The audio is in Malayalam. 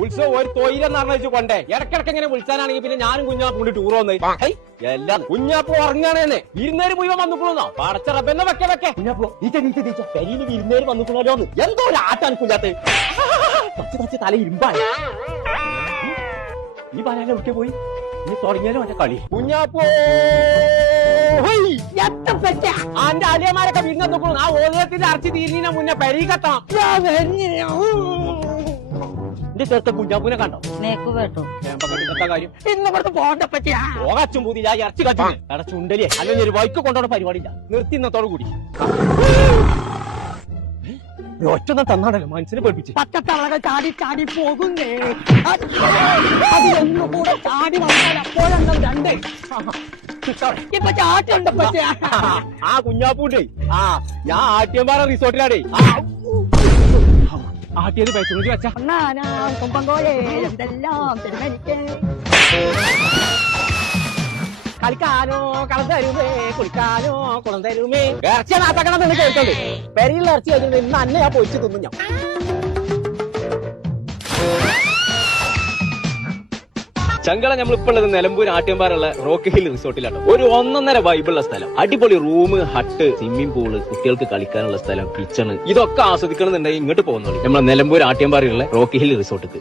ഉത്സവം ഒരു തൊയിലെന്ന് പറഞ്ഞു കൊണ്ടേ. ഇടക്കിടക്ക് ഇങ്ങനെ വിളിച്ചാനാണെങ്കിൽ പിന്നെ ഞാനും കുഞ്ഞാപ്പ് കൊണ്ട് ടൂർ വന്ന്. എല്ലാം കുഞ്ഞാപ്പ് ഉറങ്ങാണേന്ന്. വിരുന്നേര് മുഴുവൻ വന്നുക്കുള്ളൂ പടച്ചറപ്പെന്നെ വെക്കെ വെക്കെ. കുഞ്ഞാപ്പോ നീച്ച നീച്ച നീച്ച. പെരിയിൽ വിരുന്നേര് വന്നുക്കുള്ളോ എന്തോ ഒരു ആട്ടാണ് കുഞ്ഞാത്ത് തച്ച് തച്ച് തല ഇരുമ്പാണ്. ഈ പറയാനും ഒക്കെ പോയി? നീ തുടങ്ങിയാലും എന്റെ കളി? കുഞ്ഞാപ്പോ അന്റെ അലിയമാരൊക്കെ വിരുന്ന് വന്നുക്കുള്ളൂ ആ ഓരോ അർച്ചി തീരുന്നതിന് മുന്നേ പെരീകത്താം എന്റെ ചേർത്ത കുഞ്ഞാപ്പൂനെ കണ്ടോ? നേക്ക് കേട്ടോ. എന്താ കാര്യം. ഇന്ന് ഇവിടുത്തെ പൂതി ഞാൻ ഇറച്ചി കച്ചു. എടാ ചുണ്ടലിയെ. അല്ലെങ്കിൽ ഒരു വൈക്ക് കൊണ്ടോടെ പരിപാടിയില്ല. നിർത്തി ഇന്നത്തോടു കൂടി. ഒറ്റൊന്നും തന്നാണല്ലോ മനസ്സിനെ പഠിപ്പിച്ച്. പച്ചത്തളകൾ ചാടി ചാടി പോകുന്നേ. അത് അത് കൂടെ ചാടി വന്നാൽ അപ്പോഴെണ്ണം രണ്ട്. ഇപ്പൊ ചാട്ടുണ്ട് പറ്റിയാ. ആ കുഞ്ഞാപ്പൂണ്ടേ ആ ഞാൻ ആട്ടിയമ്പാറ റിസോർട്ടിലാടേ ആട്ടിയത് പൈസ വെച്ച കളിക്കാനോ കളം തരുമേ കുളിക്കാനോ കുളം തരുമേ. ഇറച്ചി നാത്തക്കണം എന്ന് കേൾക്കണ്ടേ? പെരിയുള്ള ഇറച്ചി കഴിഞ്ഞിട്ട് ഇന്ന് അന്നെ ഞാൻ പൊരിച്ച് തിന്നു ഞാൻ. ചങ്കള നമ്മളിപ്പോൾ ഉള്ളത് നിലമ്പൂർ ആട്ടിയമ്പാറുള്ള റോക്ക് ഹിൽ റിസോർട്ടിലാണ്. ഒരു ഒന്നൊന്നര വൈബുള്ള സ്ഥലം. അടിപൊളി റൂം ഹട്ട് സ്വിമ്മിംഗ് പൂൾ കുട്ടികൾക്ക് കളിക്കാനുള്ള സ്ഥലം കിച്ചണ് ഇതൊക്കെ ആസ്വദിക്കണമെന്നുണ്ടെങ്കിൽ ഇങ്ങോട്ട് പോകുന്നുള്ളൂ നമ്മളെ നിലമ്പൂർ ആട്ടിയമ്പാറയുള്ള റോക്ക് ഹിൽ റിസോർട്ടിക്ക്.